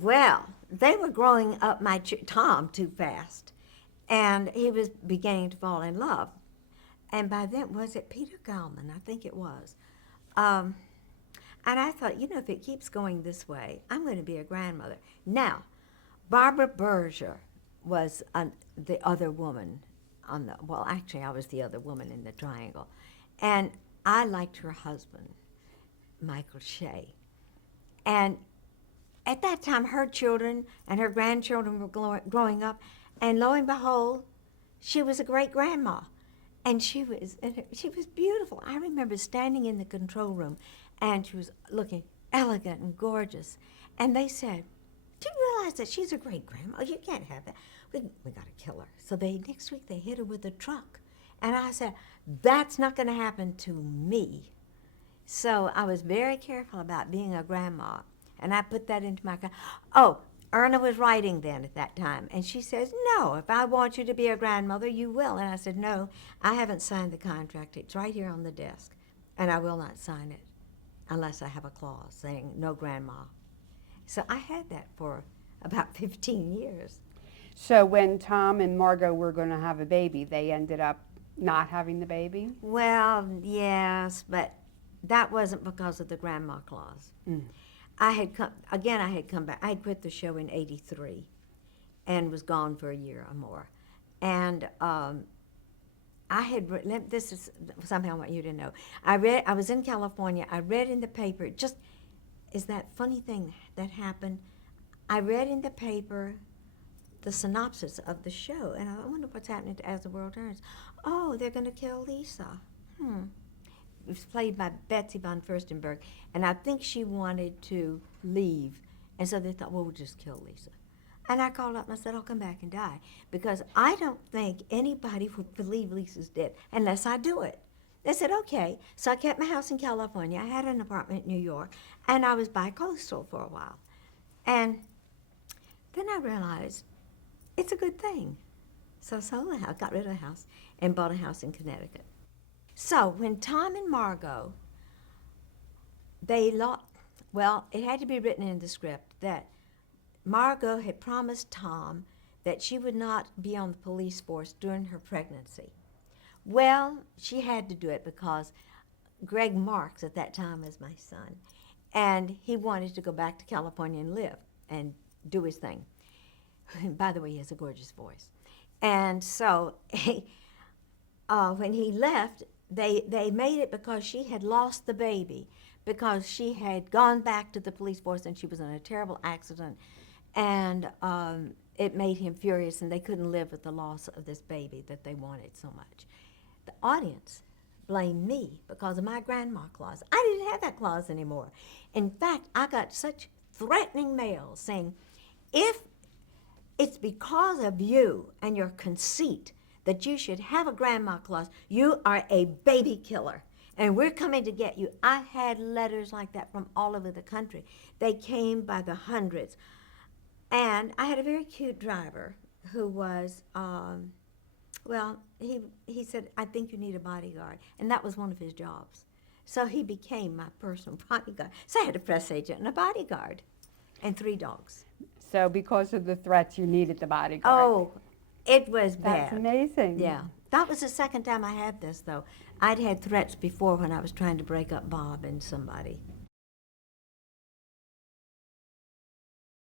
Well, they were growing up Tom too fast, and he was beginning to fall in love. And by then, was it Peter Gallman? I think it was. Um, and I thought, if it keeps going this way, I'm going to be a grandmother. Now, Barbara Berger was the other woman on the, well, actually, I was the other woman in the triangle. And I liked her husband, Michael Shea. And at that time, her children and her grandchildren were growing up, and lo and behold, she was a great grandma, and she was beautiful. I remember standing in the control room, and she was looking elegant and gorgeous, and they said, "Do you realize that she's a great grandma? Oh, you can't have that. We got to kill her." So next week they hit her with a truck, and I said, "That's not going to happen to me." So I was very careful about being a grandma, and I put that into my. Oh, Erna was writing then at that time, and she says, "No, if I want you to be a grandmother, you will." And I said, "No, I haven't signed the contract. It's right here on the desk, and I will not sign it unless I have a clause saying no grandma." So I had that for about 15 years. So when Tom and Margot were going to have a baby, they ended up not having the baby? Well, yes, but that wasn't because of the grandma clause. Mm. I had come back. I had quit the show in '83 and was gone for a year or more. And this is something I want you to know. I was in California. I read in the paper, just is that funny thing that happened. I read in the paper the synopsis of the show, and I wonder what's happening to As the World Turns. Oh, they're going to kill Lisa. It was played by Betsy von Furstenberg, and I think she wanted to leave, and so they thought, well, we'll just kill Lisa. And I called up and I said, I'll come back and die, because I don't think anybody would believe Lisa's dead unless I do it. They said, okay. So I kept my house in California. I had an apartment in New York, and I was bi-coastal for a while. And then I realized it's a good thing. So I sold the house, got rid of the house, and bought a house in Connecticut. So when Tom and Margot, well, it had to be written in the script that Margot had promised Tom that she would not be on the police force during her pregnancy. Well, she had to do it because Greg Marks at that time was my son, and he wanted to go back to California and live and do his thing. By the way, he has a gorgeous voice. And so when he left, they made it because she had lost the baby, because she had gone back to the police force and she was in a terrible accident, and it made him furious, and they couldn't live with the loss of this baby that they wanted so much. The audience blamed me because of my grandma clause. I didn't have that clause anymore. In fact, I got such threatening mail saying, if it's because of you and your conceit that you should have a grandma clause, you are a baby killer, and we're coming to get you. I had letters like that from all over the country. They came by the hundreds. And I had a very cute driver who was, he said, I think you need a bodyguard. And that was one of his jobs. So he became my personal bodyguard. So I had a press agent and a bodyguard and 3 dogs. So because of the threats, you needed the bodyguard. Oh, it was bad. That's amazing. Yeah. That was the second time I had this, though. I'd had threats before when I was trying to break up Bob and somebody.